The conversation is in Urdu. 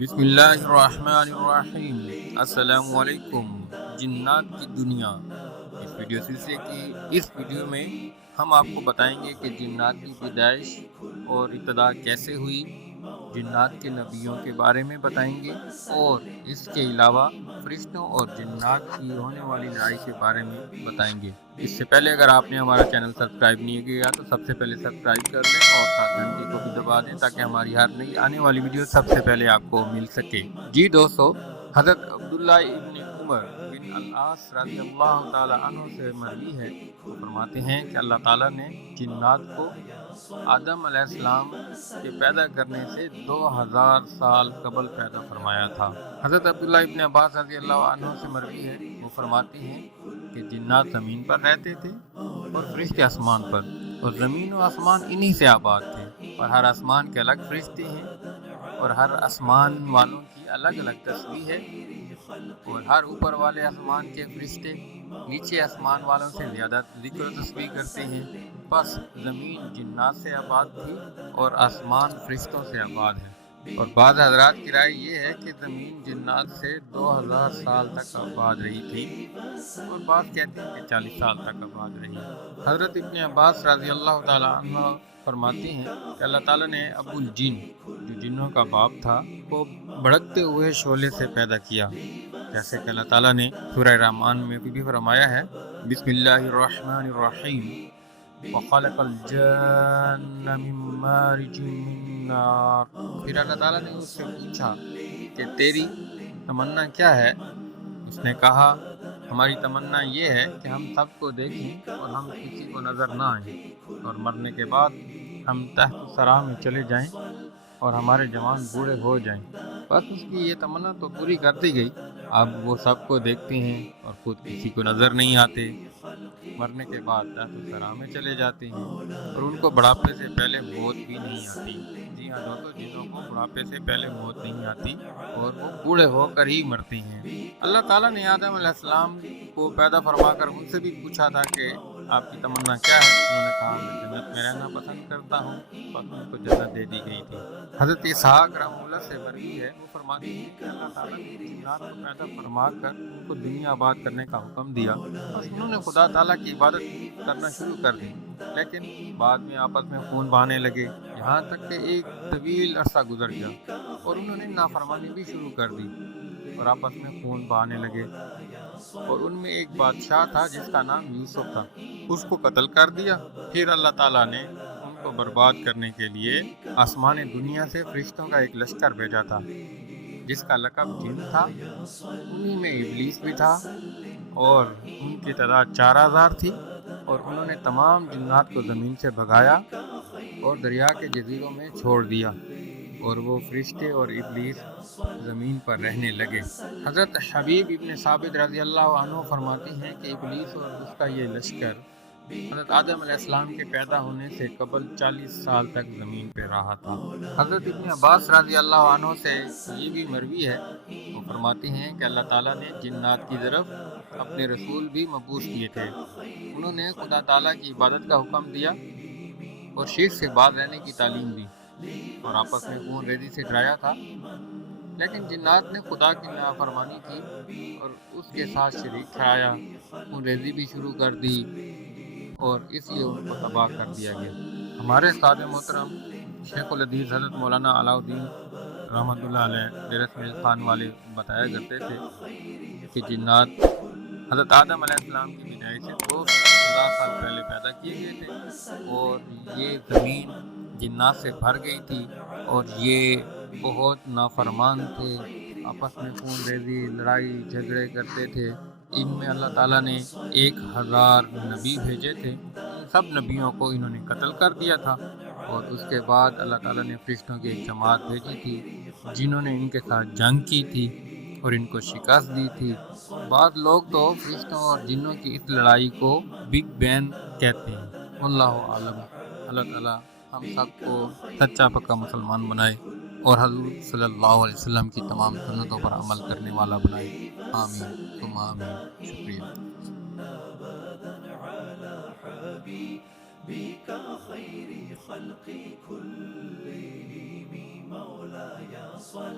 بسم اللہ الرحمن الرحیم۔ السلام علیکم۔ جنات کی دنیا اس ویڈیو سلسلے کی اس ویڈیو میں ہم آپ کو بتائیں گے کہ جنات کی پیدائش اور ابتدا کیسے ہوئی، جنات کے نبیوں کے بارے میں بتائیں گے، اور اس کے علاوہ فرشتوں اور جنات کی ہونے والی لڑائی کے بارے میں بتائیں گے۔ اس سے پہلے اگر آپ نے ہمارا چینل سبسکرائب نہیں کیا تو سب سے پہلے سبسکرائب کر لیں اور ساتھ گھنٹی کو بھی دبا دیں تاکہ ہماری ہر نئی آنے والی ویڈیو سب سے پہلے آپ کو مل سکے۔ جی دوستو، حضرت عبداللہ ابن عمر بن العاص رضی اللہ تعالی عنہ سے مروی ہے، وہ فرماتے ہیں کہ اللہ تعالیٰ نے جنات کو آدم علیہ السلام کے پیدا کرنے سے 2000 سال قبل پیدا فرمایا تھا۔ حضرت عبداللہ ابن عباس رضی اللہ عنہ سے مروی ہے، وہ فرماتے ہیں کہ جنات زمین پر رہتے تھے اور فرشتے آسمان پر، اور زمین و آسمان انہی سے آباد تھے، اور ہر آسمان کے الگ فرشتے ہیں، اور ہر آسمان والوں کی الگ الگ تسبیح ہے، اور ہر اوپر والے آسمان کے فرشتے نیچے آسمان والوں سے زیادہ ذکر و تسبیح کرتے ہیں۔ بس زمین جنات سے آباد تھی اور آسمان فرشتوں سے آباد ہے، اور بعض حضرات کی رائے یہ ہے کہ زمین جنات سے 2000 سال تک آباد رہی تھی، اور بعض کہتے ہیں کہ 40 سال تک آباد رہی۔ حضرت ابن عباس رضی اللہ تعالی عنہ فرماتے ہیں کہ اللہ تعالیٰ نے ابو الجن، جو جنوں کا باپ تھا، کو بھڑکتے ہوئے شعلے سے پیدا کیا، جیسے کہ اللہ تعالیٰ نے سورہ رحمان میں بھی فرمایا ہے، بسم اللہ الرحمن الرحیم، وَخَلَقَ الْجَانَّ مِن مَّارِجٍ مِّن نَّارٍ۔ پھر اللہ تعالیٰ نے اس سے پوچھا کہ تیری تمنا کیا ہے؟ اس نے کہا، ہماری تمنا یہ ہے کہ ہم سب کو دیکھیں اور ہم کسی کو نظر نہ آئیں، اور مرنے کے بعد ہم تحت ثری میں چلے جائیں اور ہمارے جوان بوڑھے ہو جائیں۔ بس اس کی یہ تمنا تو پوری کر دی گئی، اب وہ سب کو دیکھتے ہیں اور خود کسی کو نظر نہیں آتے، مرنے کے بعد تحت ثری میں چلے جاتے ہیں، اور ان کو بڑھاپے سے پہلے موت بھی نہیں آتی۔ جی ہاں دوستو، جنوں کو بڑھاپے سے پہلے موت نہیں آتی اور وہ بوڑھے ہو کر ہی مرتے ہیں۔ اللہ تعالیٰ نے آدم علیہ السلام کو پیدا فرما کر ان سے بھی پوچھا تھا کہ آپ کی تمنا کیا ہے؟ انہوں نے کہا، میں جنت میں رہنا پسند کرتا ہوں، بس ان کو جنت دے دی گئی تھی۔ حضرت اسحاق رحمہ اللہ سے مروی ہے، وہ فرماتے ہیں کہ اللہ تعالیٰ نے جنات کو پیدا فرما کر ان کو دنیا آباد کرنے کا حکم دیا، بس انہوں نے خدا تعالیٰ کی عبادت کرنا شروع کر دی، لیکن بعد میں آپس میں خون بہانے لگے، یہاں تک کہ ایک طویل عرصہ گزر گیا اور انہوں نے نافرمانی بھی شروع کر دی اور آپس میں خون بہانے لگے، اور ان میں ایک بادشاہ تھا جس کا نام یوسف تھا، اس کو قتل کر دیا۔ پھر اللہ تعالیٰ نے ان کو برباد کرنے کے لیے آسمان دنیا سے فرشتوں کا ایک لشکر بھیجا تھا جس کا لقب جن تھا، انہی میں ابلیس بھی تھا، اور ان کی تعداد 4000 تھی، اور انہوں نے تمام جنات کو زمین سے بھگایا اور دریا کے جزیروں میں چھوڑ دیا، اور وہ فرشتے اور ابلیس زمین پر رہنے لگے۔ حضرت حبیب ابن ثابت رضی اللہ عنہ فرماتے ہیں کہ ابلیس اور اس کا یہ لشکر حضرت آدم علیہ السلام کے پیدا ہونے سے قبل 40 سال تک زمین پہ رہا تھا۔ حضرت ابن عباس رضی اللہ عنہ سے یہ بھی مروی ہے، وہ فرماتے ہیں کہ اللہ تعالیٰ نے جنات کی طرف اپنے رسول بھی مبعوث کیے تھے، انہوں نے خدا تعالیٰ کی عبادت کا حکم دیا اور شرک سے باز رہنے کی تعلیم دی، اور آپس میں خون ریزی سے ڈرایا تھا، لیکن جنات نے خدا کی نافرمانی کی اور اس کے ساتھ شریک ٹھہرایا، خون ریزی بھی شروع کر دی، اور اس لیے ان کو تباہ کر دیا گیا۔ ہمارے استاد محترم شیخ الحدیث حضرت مولانا علاء الدین رحمۃ اللہ علیہ ڈیرہ اسماعیل خان والے بتایا کرتے تھے کہ جنات حضرت آدم علیہ السلام کی پیدائش سے 2000 سال پہلے پیدا کیے گئے تھے، اور یہ زمین جنات سے بھر گئی تھی، اور یہ بہت نافرمان تھے، آپس میں خون ریزی، لڑائی جھگڑے کرتے تھے۔ ان میں اللہ تعالیٰ نے 1000 نبی بھیجے تھے، ان سب نبیوں کو انہوں نے قتل کر دیا تھا، اور اس کے بعد اللہ تعالیٰ نے فرشتوں کی ایک جماعت بھیجی تھی جنہوں نے ان کے ساتھ جنگ کی تھی اور ان کو شکست دی تھی۔ بعض لوگ تو فرشتوں اور جنوں کی اس لڑائی کو بگ بین کہتے ہیں، واللہ عالم۔ اللہ تعالیٰ ہم سب کو سچا پکا مسلمان بنائے اور حضور صلی اللہ علیہ وسلم کی تمام سنتوں پر عمل کرنے والا بنائے، آمین ثم آمین۔ شکریہ۔ بك خير خلق كلهم مولاي صل